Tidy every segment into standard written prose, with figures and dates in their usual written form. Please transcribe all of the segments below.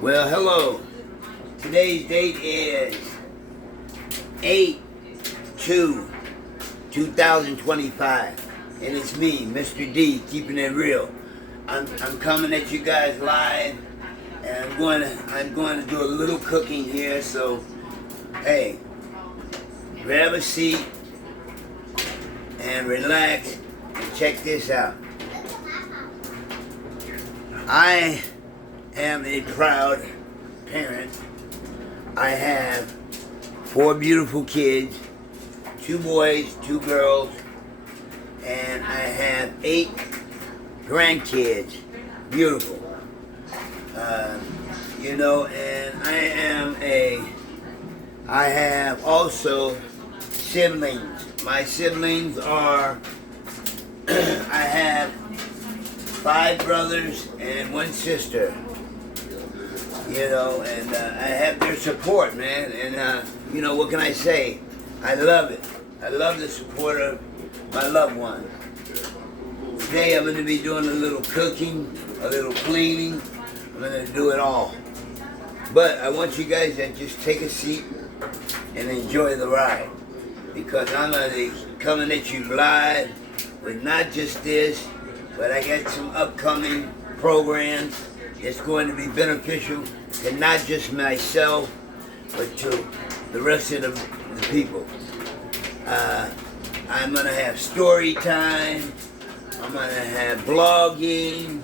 Well, hello. Today's date is 8/2/2025, and it's me, Mr. D, keeping it real. I'm coming at you guys live, and I'm going to do a little cooking here. So, hey, grab a seat and relax and check this out. I am a proud parent. I have 4 beautiful kids, 2 boys, 2 girls, and I have 8 grandkids. Beautiful. And I have also siblings. My siblings are, I have 5 brothers and 1 sister. And I have their support, man. And, what can I say? I love it. I love the support of my loved ones. Today I'm going to be doing a little cooking, a little cleaning. I'm going to do it all. But I want you guys to just take a seat and enjoy the ride. Because I'm going to be coming at you live with not just this, but I got some upcoming programs that's going to be beneficial to not just myself, but to the rest of the people. I'm going to have story time. I'm going to have blogging.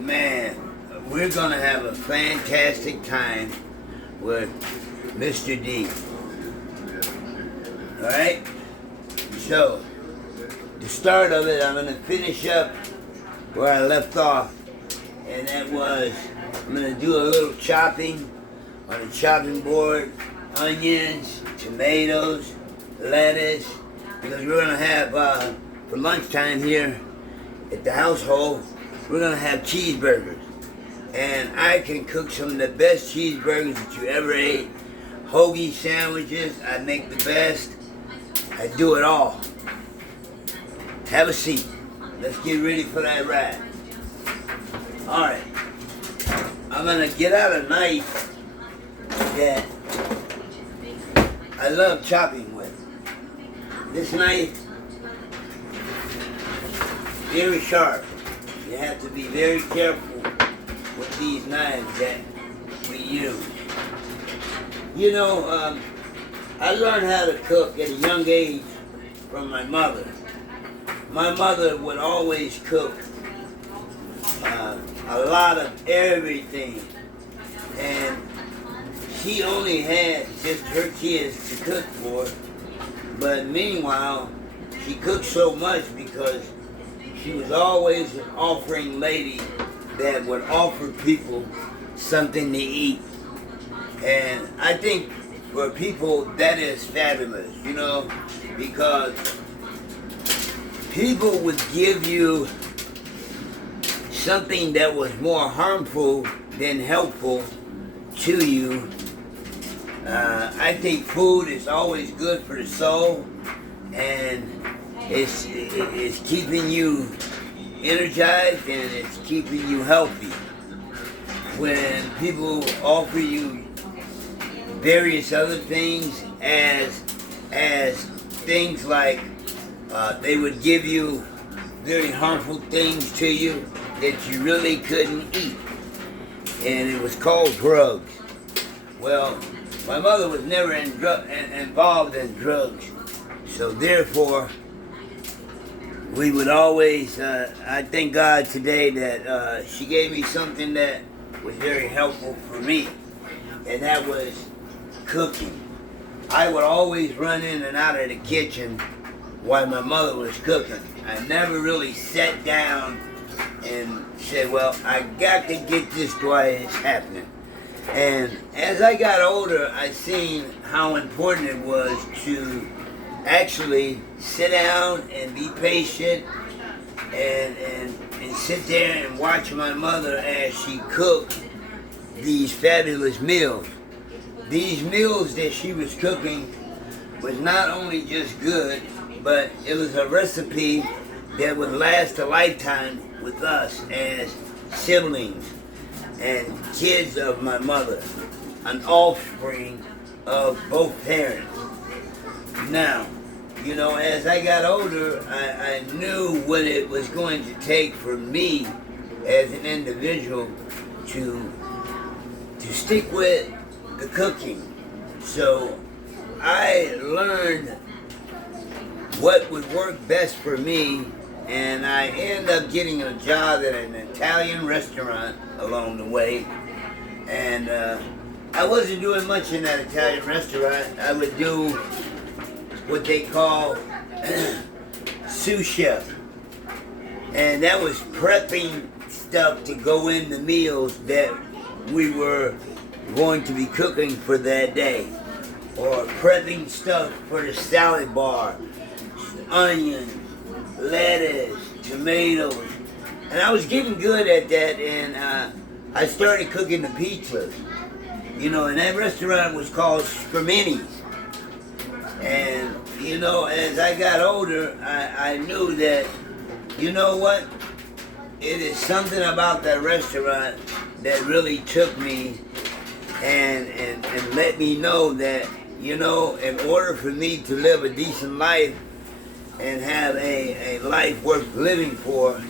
Man, we're going to have a fantastic time with Mr. D. Alright? So, the start of it, I'm going to finish up where I left off. And that was, I'm going to do a little chopping on a chopping board, onions, tomatoes, lettuce, because we're going to have, for lunchtime here at the household, we're going to have cheeseburgers. And I can cook some of the best cheeseburgers that you ever ate. Hoagie sandwiches, I make the best. I do it all. Have a seat. Let's get ready for that ride. Alright, I'm going to get out a knife that I love chopping with. This knife, very sharp. You have to be very careful with these knives that we use. I learned how to cook at a young age from my mother. My mother would always cook a lot of everything, and she only had just her kids to cook for, but meanwhile she cooked so much because she was always an offering lady that would offer people something to eat. And I think for people that is fabulous, because people would give you something that was more harmful than helpful to you. I think food is always good for the soul, and it's keeping you energized and it's keeping you healthy. When people offer you various other things as things like they would give you very harmful things to you that you really couldn't eat, and it was called drugs. Well, my mother was never involved in drugs, so therefore we would always, I thank God today that she gave me something that was very helpful for me, and that was cooking. I would always run in and out of the kitchen while my mother was cooking. I never really sat down and said, well, I got to get this while it's happening. And as I got older, I seen how important it was to actually sit down and be patient and sit there and watch my mother as she cooked these fabulous meals. These meals that she was cooking was not only just good, but it was a recipe that would last a lifetime with us as siblings. and kids of my mother, an offspring of both parents. Now, you know, as I got older, I knew what it was going to take for me as an individual to stick with the cooking. So I learned what would work best for me, and I ended up getting a job at an Italian restaurant along the way. And I wasn't doing much in that Italian restaurant. I would do what they call sous chef. And that was prepping stuff to go in the meals that we were going to be cooking for that day. Or prepping stuff for the salad bar, onions, lettuce, tomatoes. And I was getting good at that, and I started cooking the pizzas. You know, and that restaurant was called Scramini's. And, you know, as I got older, I knew that, you know what? It is something about that restaurant that really took me and let me know that, you know, in order for me to live a decent life and have a life worth living for,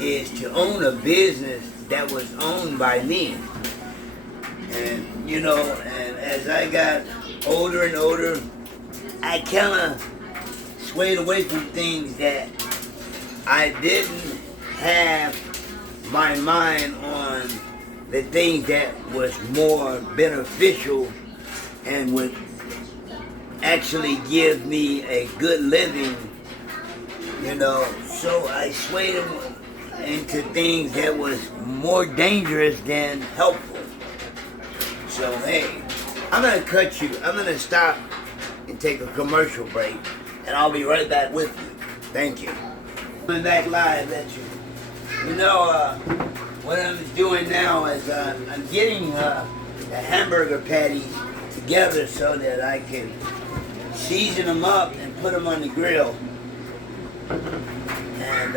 is to own a business that was owned by me. And, you know, and as I got older and older, I kind of swayed away from things that I didn't have my mind on the things that was more beneficial and would actually give me a good living, you know. So I swayed into things that was more dangerous than helpful. So hey, I'm gonna cut you. I'm gonna stop and take a commercial break, and I'll be right back with you. Thank you. Coming back live at you. You know, what I'm doing now is I'm getting the hamburger patties together so that I can season them up and put them on the grill. And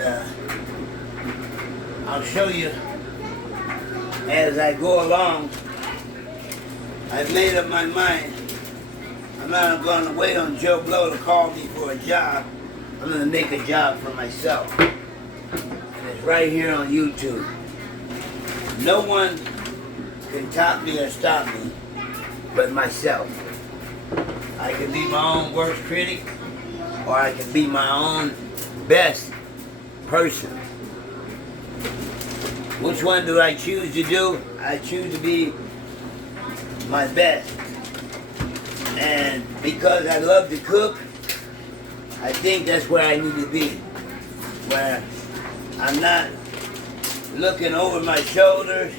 I'll show you as I go along. I've made up my mind. I'm not going to wait on Joe Blow to call me for a job. I'm going to make a job for myself. And it's right here on YouTube. No one can top me or stop me but myself. I can be my own worst critic, or I can be my own best person. Which one do I choose to do? I choose to be my best. And because I love to cook, I think that's where I need to be. Where I'm not looking over my shoulders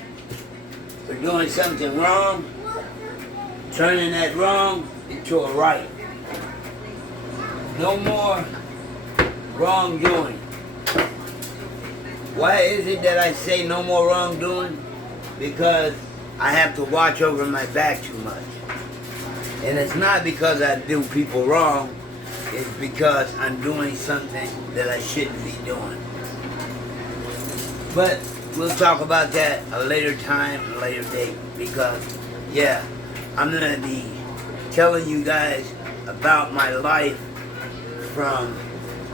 for doing something wrong, turning that wrong into a right. No more wrongdoing. Why is it that I say no more wrongdoing? Because I have to watch over my back too much. And it's not because I do people wrong, it's because I'm doing something that I shouldn't be doing. But we'll talk about that a later time, a later date, because, yeah, I'm going to be telling you guys about my life from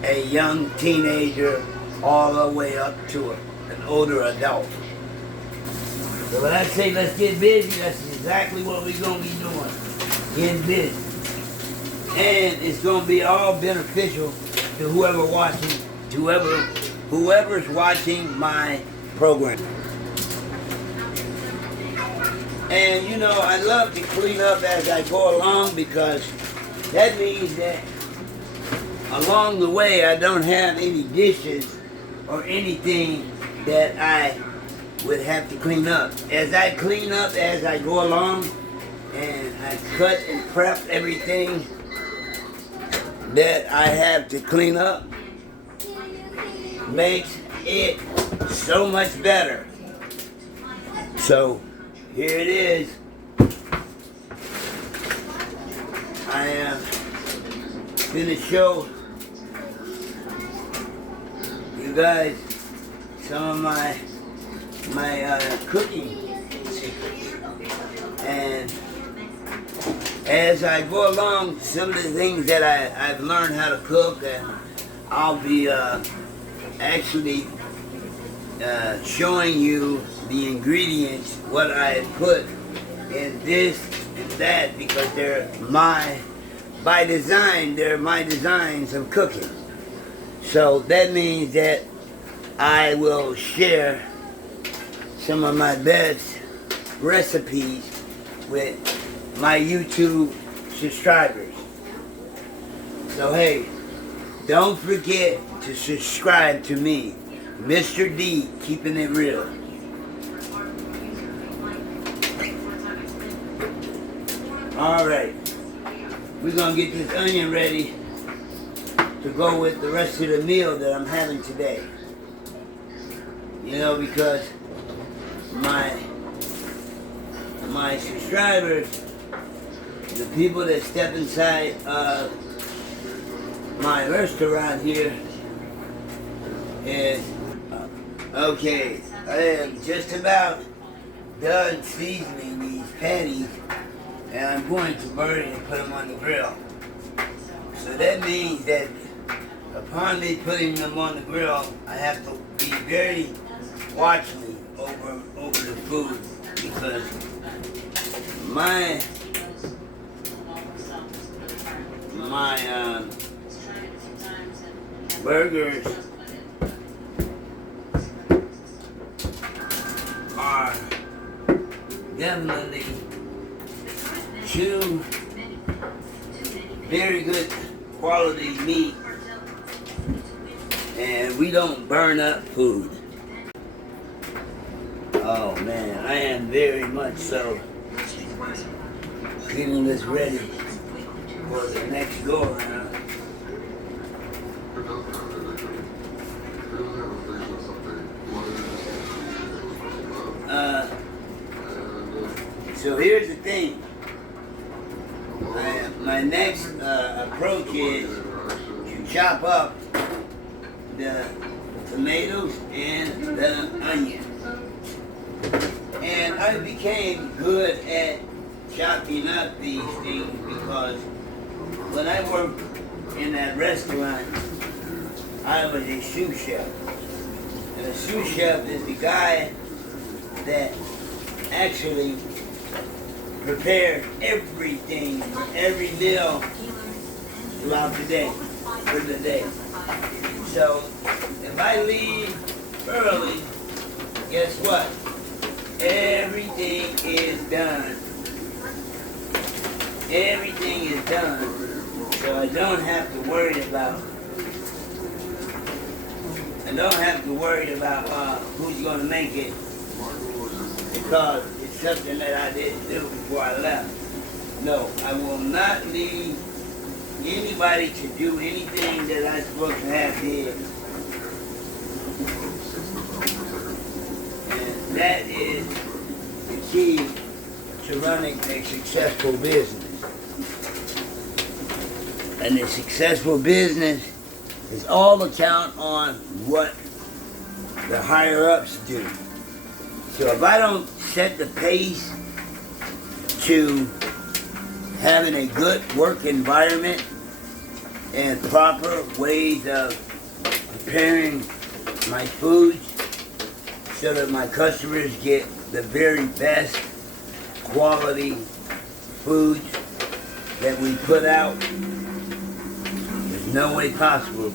a young teenager all the way up to an older adult. So when I say let's get busy, that's exactly what we're going to be doing. Getting busy. And it's going to be all beneficial to whoever watching, to whoever's watching my program. And you know, I love to clean up as I go along, because that means that along the way I don't have any dishes or anything that I would have to clean up. As I clean up as I go along, and I cut and prep everything that I have to clean up, makes it so much better. So here it is. I am going to show you guys some of my cooking as I go along, some of the things that I've learned how to cook, and I'll be actually showing you the ingredients, what I put in this and that, because they're by design, they're my designs of cooking. So that means that I will share some of my best recipes with my YouTube subscribers. So hey, don't forget to subscribe to me, Mr. D, keeping it real. Alright, we're gonna get this onion ready to go with the rest of the meal that I'm having today. You know, because my subscribers, the people that step inside my restaurant here, is okay. I am just about done seasoning these patties, and I'm going to burn it and put them on the grill. So that means that upon me putting them on the grill, I have to be very watchful over the food, because my burgers are definitely two very good quality meat, and we don't burn up food. Oh man, I am very much so getting this ready for the next go around. So here's the thing. My next approach is to chop up the tomatoes and the onion. And I became good at chopping up these things because when I worked in that restaurant, I was a sous chef. And a sous chef is the guy that actually prepares everything, every meal throughout the day, for the day. So if I leave early, guess what? Everything is done. Everything is done. So I don't have to worry about who's going to make it, because it's something that I didn't do before I left. No, I will not leave anybody to do anything that I'm supposed to have here. And that is the key to running a successful business. And a successful business is all account on what the higher ups do. So if I don't set the pace to having a good work environment and proper ways of preparing my foods so that my customers get the very best quality foods that we put out, there's no way possible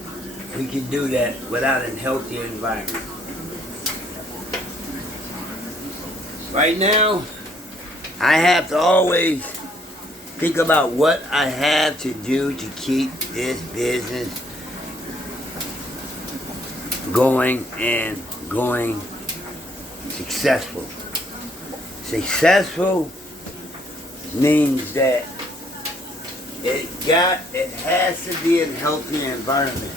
we can do that without a healthy environment. Right now, I have to always think about what I have to do to keep this business going and going successful. Successful means that it has to be in a healthy environment.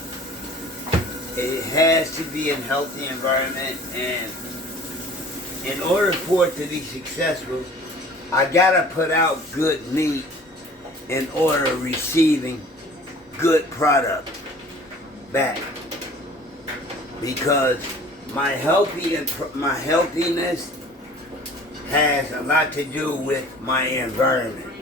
It has to be in a healthy environment, and in order for it to be successful, I gotta put out good meat in order of receiving good product back. Because my healthiness has a lot to do with my environment.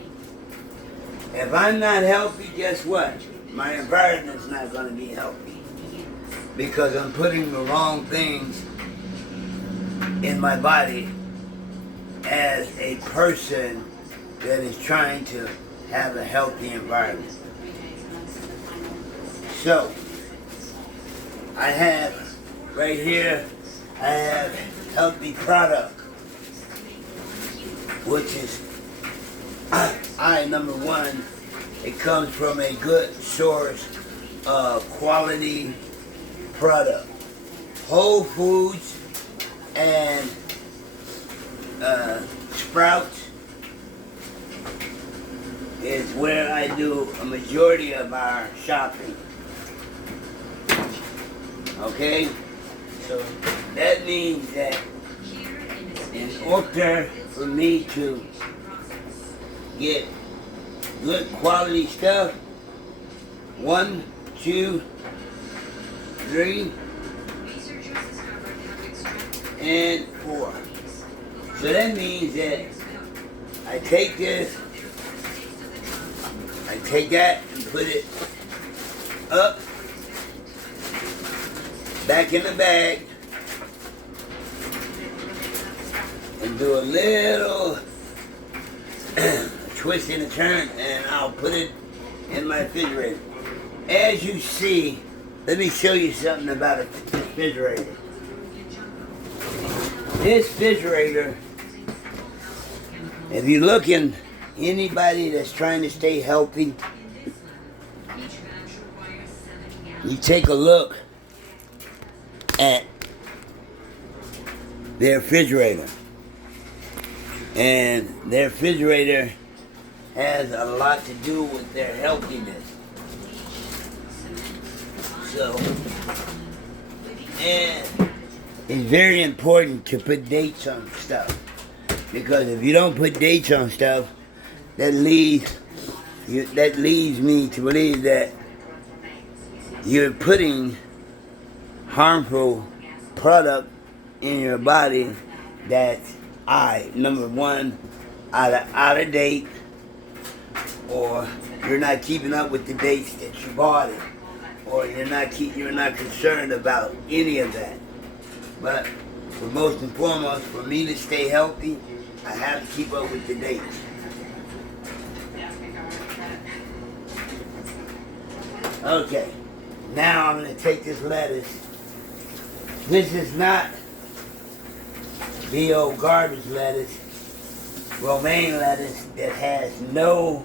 If I'm not healthy, guess what? My environment's not going to be healthy because I'm putting the wrong things in my body as a person that is trying to have a healthy environment. So, I have right here, I have healthy product, which is number one, it comes from a good source of quality product. Whole Foods and Sprouts is where I do a majority of our shopping. Okay? So that means that in order for me to get good quality stuff, 1, 2, 3, and 4. So that means that I take this, I take that and put it up, back in the bag, and do a little twist and a turn, and I'll put it in my refrigerator. As you see, let me show you something about a refrigerator. This refrigerator, if you look in anybody that's trying to stay healthy, you take a look at their refrigerator. And their refrigerator has a lot to do with their healthiness. So, and it's very important to put dates on stuff. Because if you don't put dates on stuff, that leads me to believe that you're putting harmful product in your body that's number one, out of date, or you're not keeping up with the dates that you bought it, or you're not concerned about any of that. But for most and foremost, for me to stay healthy, I have to keep up with the dates. Okay, now I'm going to take this lettuce. This is not B.O. garbage lettuce, romaine lettuce that has no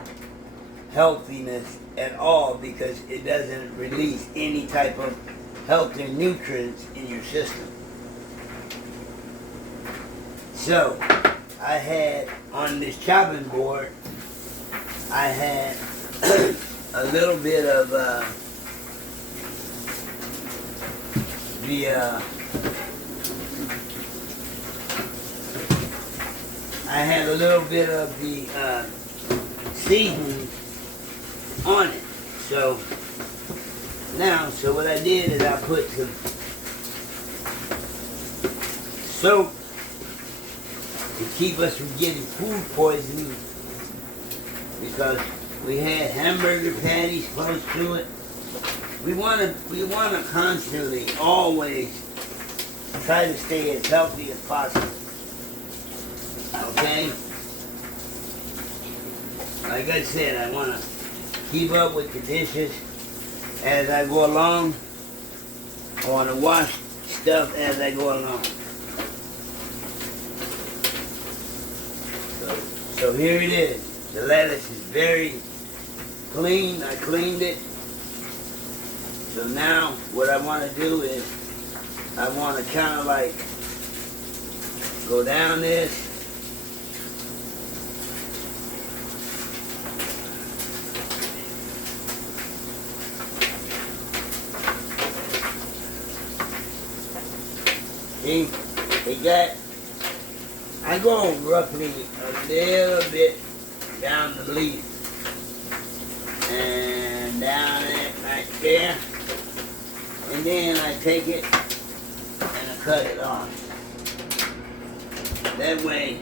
healthiness at all because it doesn't release any type of healthy nutrients in your system. So, I had on this chopping board, I had a little bit of the seasoning on it. So what I did is I put some soap to keep us from getting food poisoning because we had hamburger patties close to it. We want to constantly, always try to stay as healthy as possible. Okay? Like I said, I want to keep up with the dishes as I go along. I want to wash stuff as I go along. So here it is. The lettuce is very clean. I cleaned it. So now what I want to do is I want to kind of like go down this. See, I go roughly a little bit down the leaf and down it right there, and then I take it and I cut it off. That way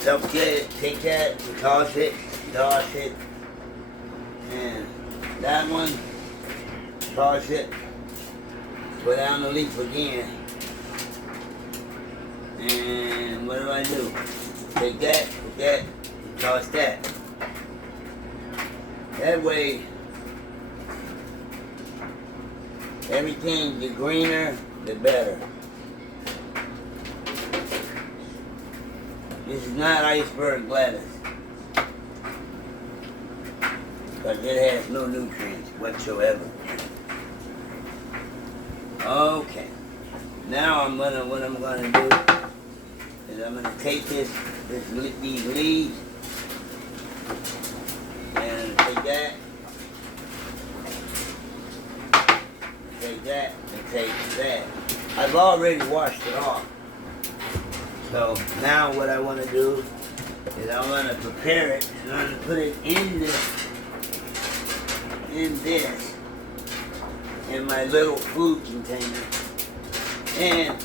So take that, toss it, and that one, toss it, put down the leaf again, and what do I do? Take that, and toss that. That way, everything, the greener, the better. This is not iceberg lettuce, because it has no nutrients whatsoever. Okay, now what I'm gonna do is I'm gonna take these leaves and take that, and take that. I've already washed it off. So now what I want to do is I want to prepare it and I'm going to put it in my little food container. And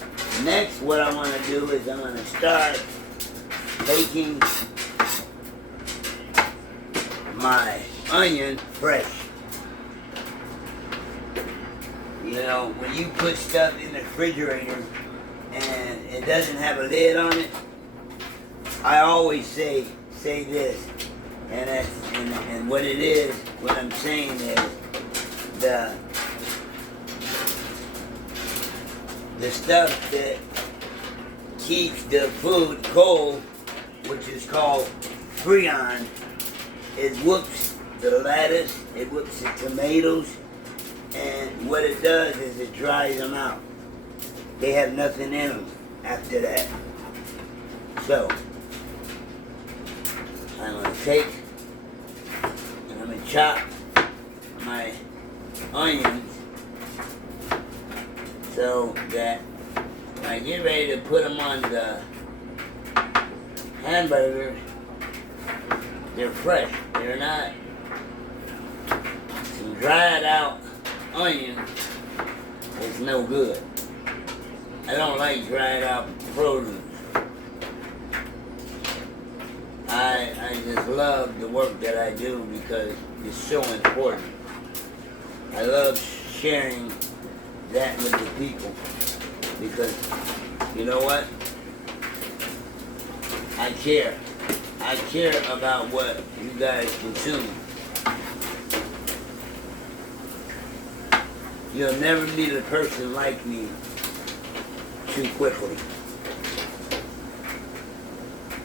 next what I want to do is I'm going to start baking my onion fresh. You know, when you put stuff in the refrigerator and it doesn't have a lid on it, I always say this, and what it is, what I'm saying is the stuff that keeps the food cold, which is called Freon, it whoops the lettuce, it whoops the tomatoes, and what it does is it dries them out. They have nothing in them after that. So, I'm going to take and I'm going to chop my onions so that when I get ready to put them on the hamburgers, they're fresh. They're not some dried out onion. It's no good. I don't like dried out produce. I just love the work that I do because it's so important. I love sharing that with the people because, you know what? I care. I care about what you guys consume. You'll never meet a person like me too quickly.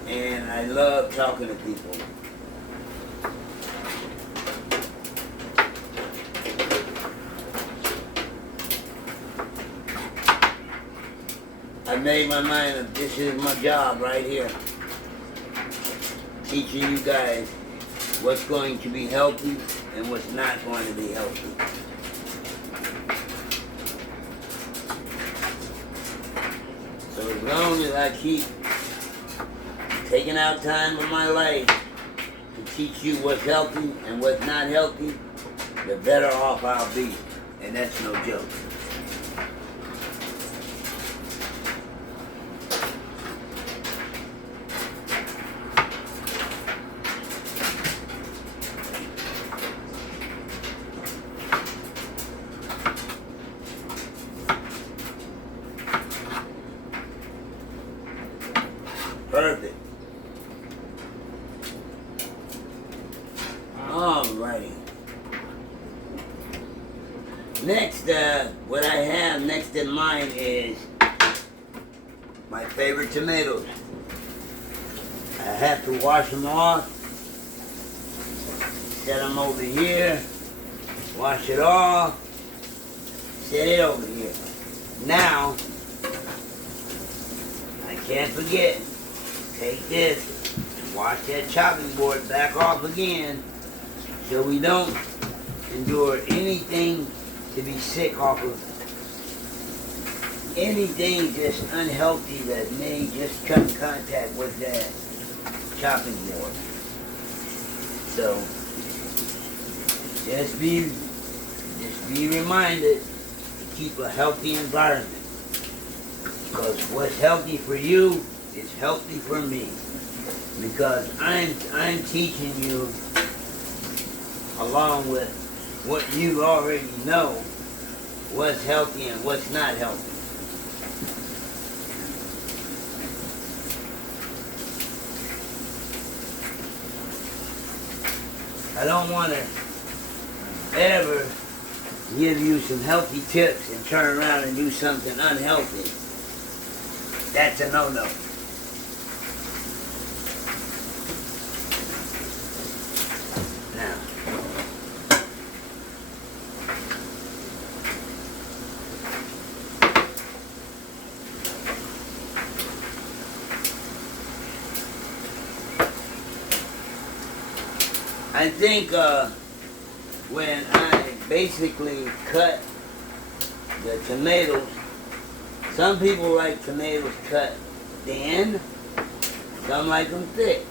And I love talking to people. I made my mind up, this is my job right here. Teaching you guys what's going to be healthy and what's not going to be healthy. So as long as I keep taking out time in my life to teach you what's healthy and what's not healthy, the better off I'll be. And that's no joke. Perfect. Alrighty. Next, what I have next in mind is my favorite tomatoes. I have to wash them off, set them over here, wash it off, set it over here. Now, I can't forget, take this, wash that chopping board back off again, so we don't endure anything to be sick off of, anything just unhealthy that may just come in contact with that chopping board. So, just be reminded to keep a healthy environment, because what's healthy for you is healthy for me. because I'm teaching you along with what you already know what's healthy and what's not healthy. I don't want to ever give you some healthy tips and turn around and do something unhealthy. That's a no-no. Now, I think when I basically cut the tomatoes, some people like tomatoes cut thin, some like them thick.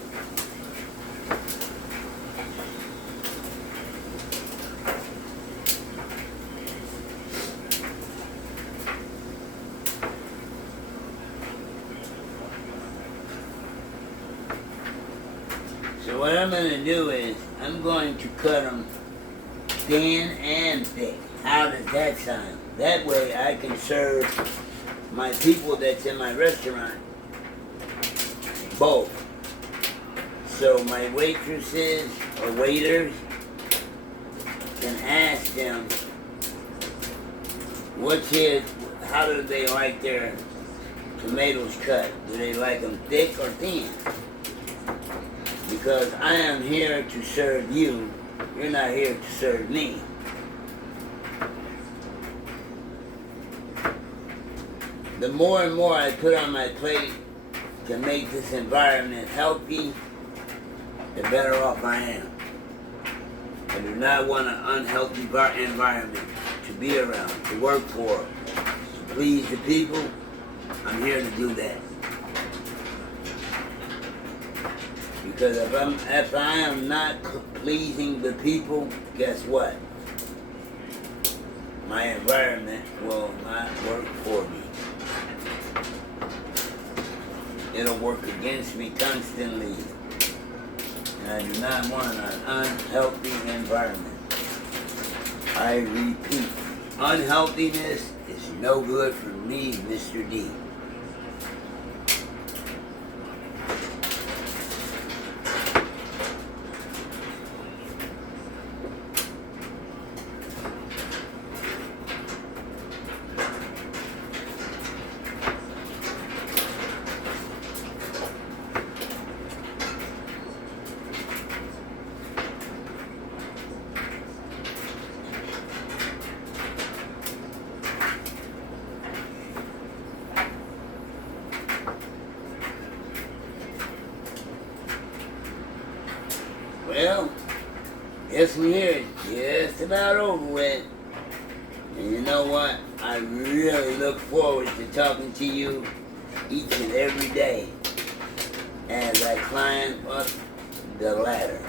So what I'm going to do is I'm going to cut them thin and thick. How does that sound? That way I can serve my people that's in my restaurant both. So my waitresses or waiters can ask them how do they like their tomatoes cut? Do they like them thick or thin? Because I am here to serve you. You're not here to serve me. The more and more I put on my plate to make this environment healthy, the better off I am. I do not want an unhealthy environment to be around, to work for, to please the people. I'm here to do that. Because if I am not pleasing the people, guess what? My environment will not work for me. It'll work against me constantly. And I do not want an unhealthy environment. I repeat, unhealthiness is no good for me, Mr. D. Well, guess we're here. Just about over with. And you know what? I really look forward to talking to you each and every day as I climb up the ladder.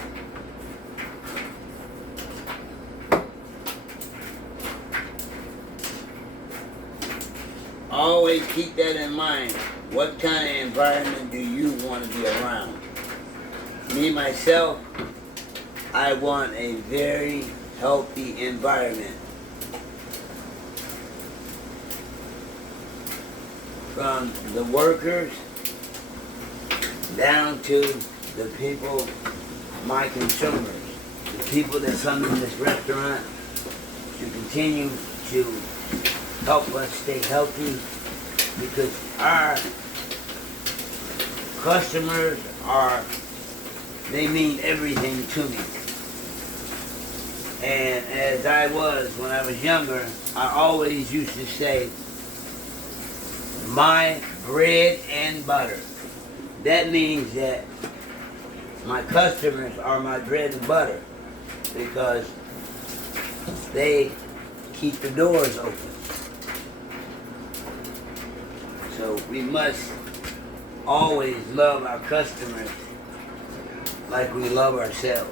Always keep that in mind. What kind of environment do you want to be around? Me, myself, I want a very healthy environment. From the workers down to the people, my consumers, the people that come in this restaurant to continue to help us stay healthy, because our customers they mean everything to me. And as I was when I was younger, I always used to say, my bread and butter. That means that my customers are my bread and butter because they keep the doors open. So we must always love our customers like we love ourselves.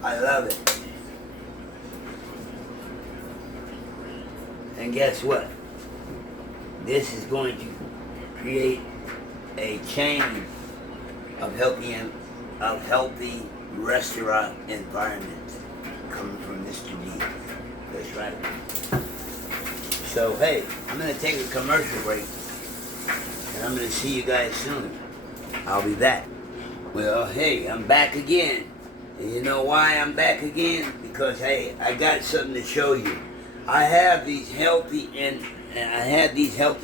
I love it. And guess what? This is going to create a chain of healthy restaurant environment coming from Mr. D. That's right. So hey, I'm gonna take a commercial break, and I'm gonna see you guys soon. I'll be back. Well, hey, I'm back again. And you know why I'm back again? Because hey, I got something to show you. I have these healthy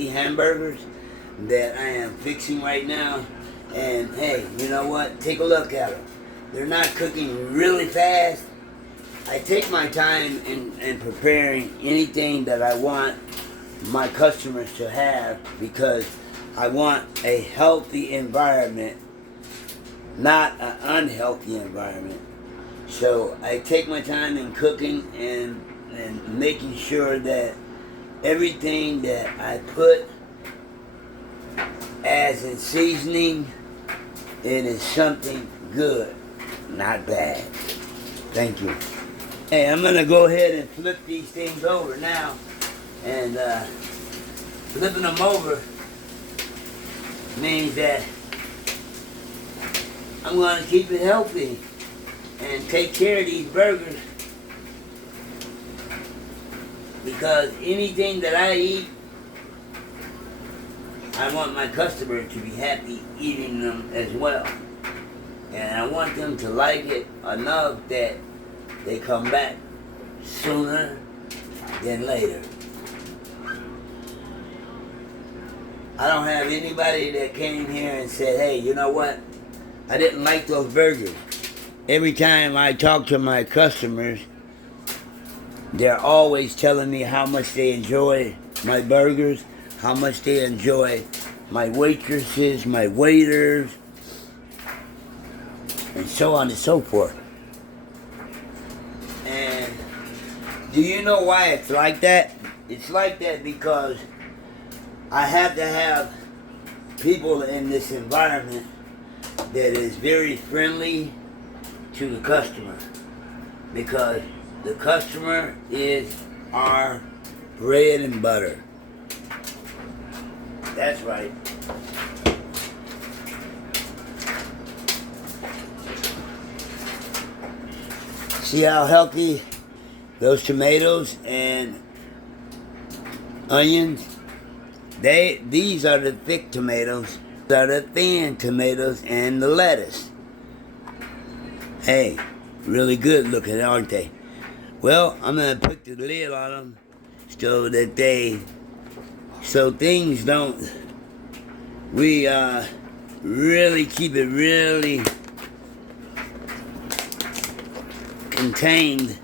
hamburgers that I am fixing right now. And hey, you know what? Take a look at them. They're not cooking really fast. I take my time in preparing anything that I want my customers to have because I want a healthy environment, not an unhealthy environment. So I take my time in cooking and making sure that everything that I put as in seasoning, it is something good, not bad. Thank you. Hey, I'm gonna go ahead and flip these things over now. And flipping them over means that I'm gonna keep it healthy and take care of these burgers, because anything that I eat, I want my customer to be happy eating them as well. And I want them to like it enough that they come back sooner than later. I don't have anybody that came here and said, hey, you know what? I didn't like those burgers. Every time I talk to my customers, they're always telling me how much they enjoy my burgers, how much they enjoy my waitresses, my waiters, and so on and so forth. And do you know why it's like that? It's like that because I have to have people in this environment that is very friendly to the customer, because the customer is our bread and butter. That's right. See how healthy those tomatoes and onions? These are the thick tomatoes. These are the thin tomatoes and the lettuce. Hey, really good looking, aren't they? Well, I'm gonna put the lid on them so things don't. We really keep it really contained,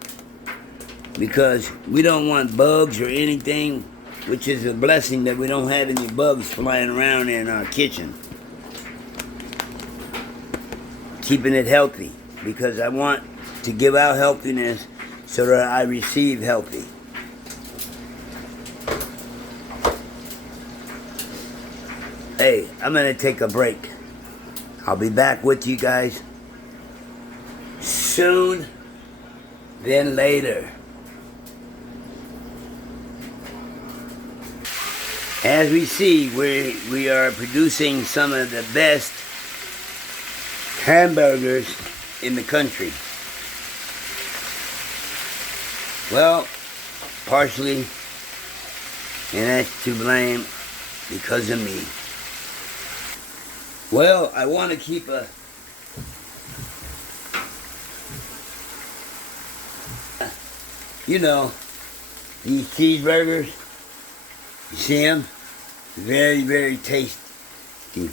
because we don't want bugs or anything, which is a blessing that we don't have any bugs flying around in our kitchen. Keeping it healthy, because I want to give out healthiness so that I receive healthy. Hey, I'm gonna take a break. I'll be back with you guys soon, then later. As we see, we are producing some of the best hamburgers in the country. Well, partially, and that's to blame because of me. Well, I want to keep these cheeseburgers, you see them? Very, very tasty.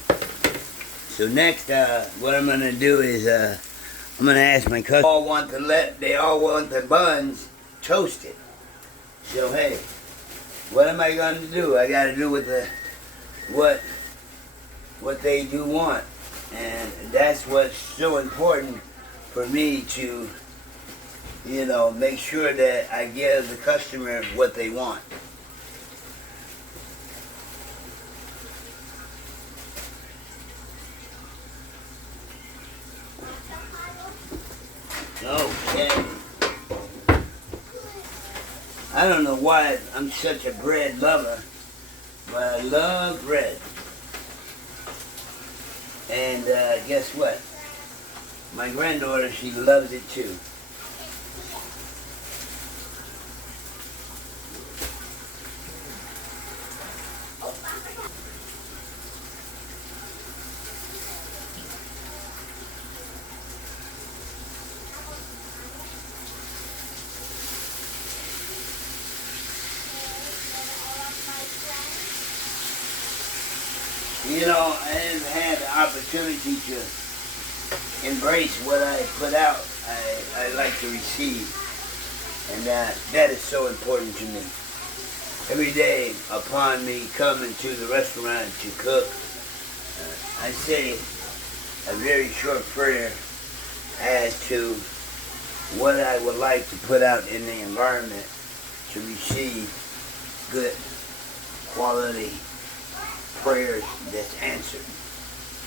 So next, what I'm going to do is, I'm going to ask my customers, they all want the buns toasted. So hey, what am I going to do? I got to do with what they do want. And that's what's so important for me to, make sure that I give the customer what they want. Okay. I don't know why I'm such a bread lover, but I love bread. And guess what? My granddaughter, she loves it too. You know, I haven't had the opportunity to embrace what I put out. I like to receive. And that is so important to me. Every day upon me coming to the restaurant to cook, I say a very short prayer as to what I would like to put out in the environment to receive good quality prayers that's answered.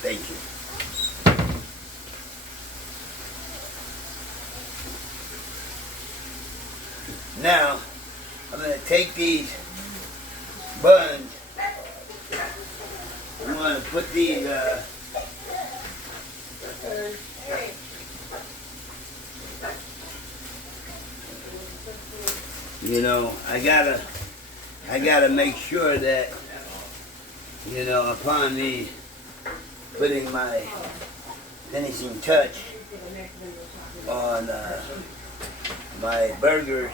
Thank you. Now, I'm going to take these buns. I'm going to put these, you know, I gotta make sure that, you know, upon me putting my finishing touch on my burgers,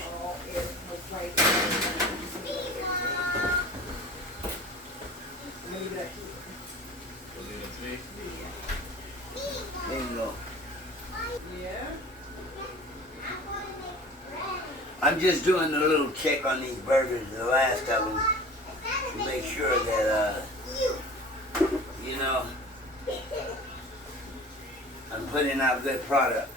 there you go. I'm just doing a little check on these burgers, the last of them, to make sure that, you know, I'm putting out good product.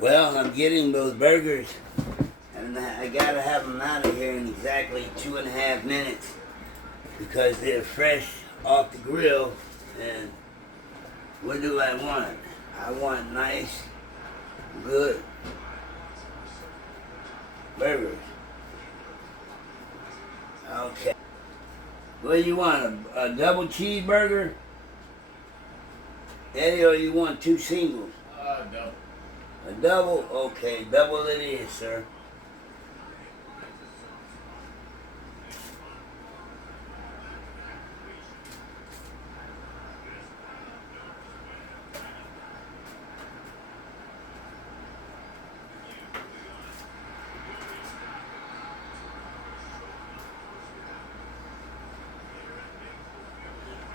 Well, I'm getting those burgers, and I gotta have them out of here in exactly 2.5 minutes because they're fresh off the grill. And what do I want? I want nice, good burgers. Okay. What do you want? A double cheeseburger? Eddie, or you want 2 singles? Double. A double? Okay, double it is, sir.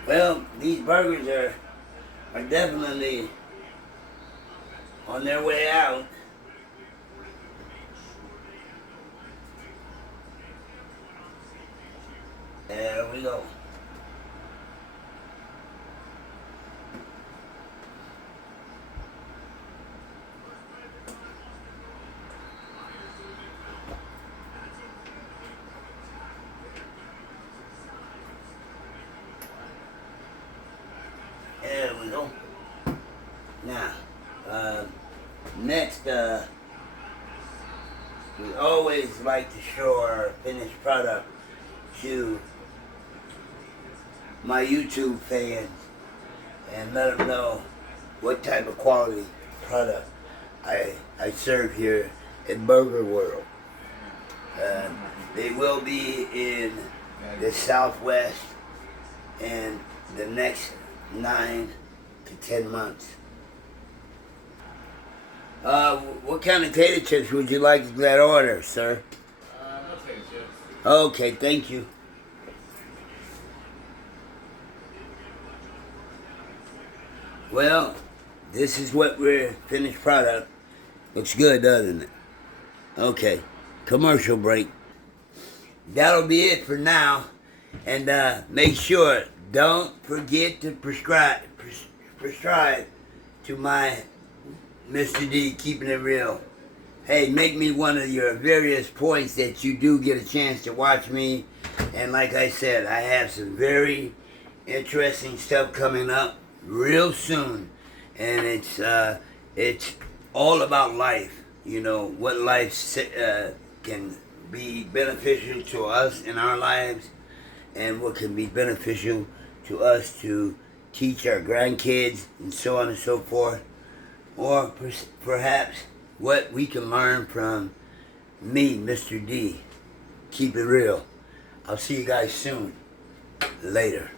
Well, these burgers are definitely on their way out. There we go. There we go. Now, next, we always like to show our finished product to my YouTube fans and let them know what type of quality product I serve here in Burger World. They will be in the Southwest in the next 9 to 10 months. What kind of tater chips would you like that order, sir? No tater chips. Okay, thank you. Well, this is what we're finished product. Looks good, doesn't it? Okay, commercial break. That'll be it for now. And make sure, don't forget to prescribe to my Mr. D, Keeping It Real. Hey, make me one of your various points that you do get a chance to watch me. And like I said, I have some very interesting stuff coming up real soon. And it's all about life. You know, what life can be beneficial to us in our lives, and what can be beneficial to us to teach our grandkids and so on and so forth. Or perhaps what we can learn from me, Mr. D. Keep it real. I'll see you guys soon. Later.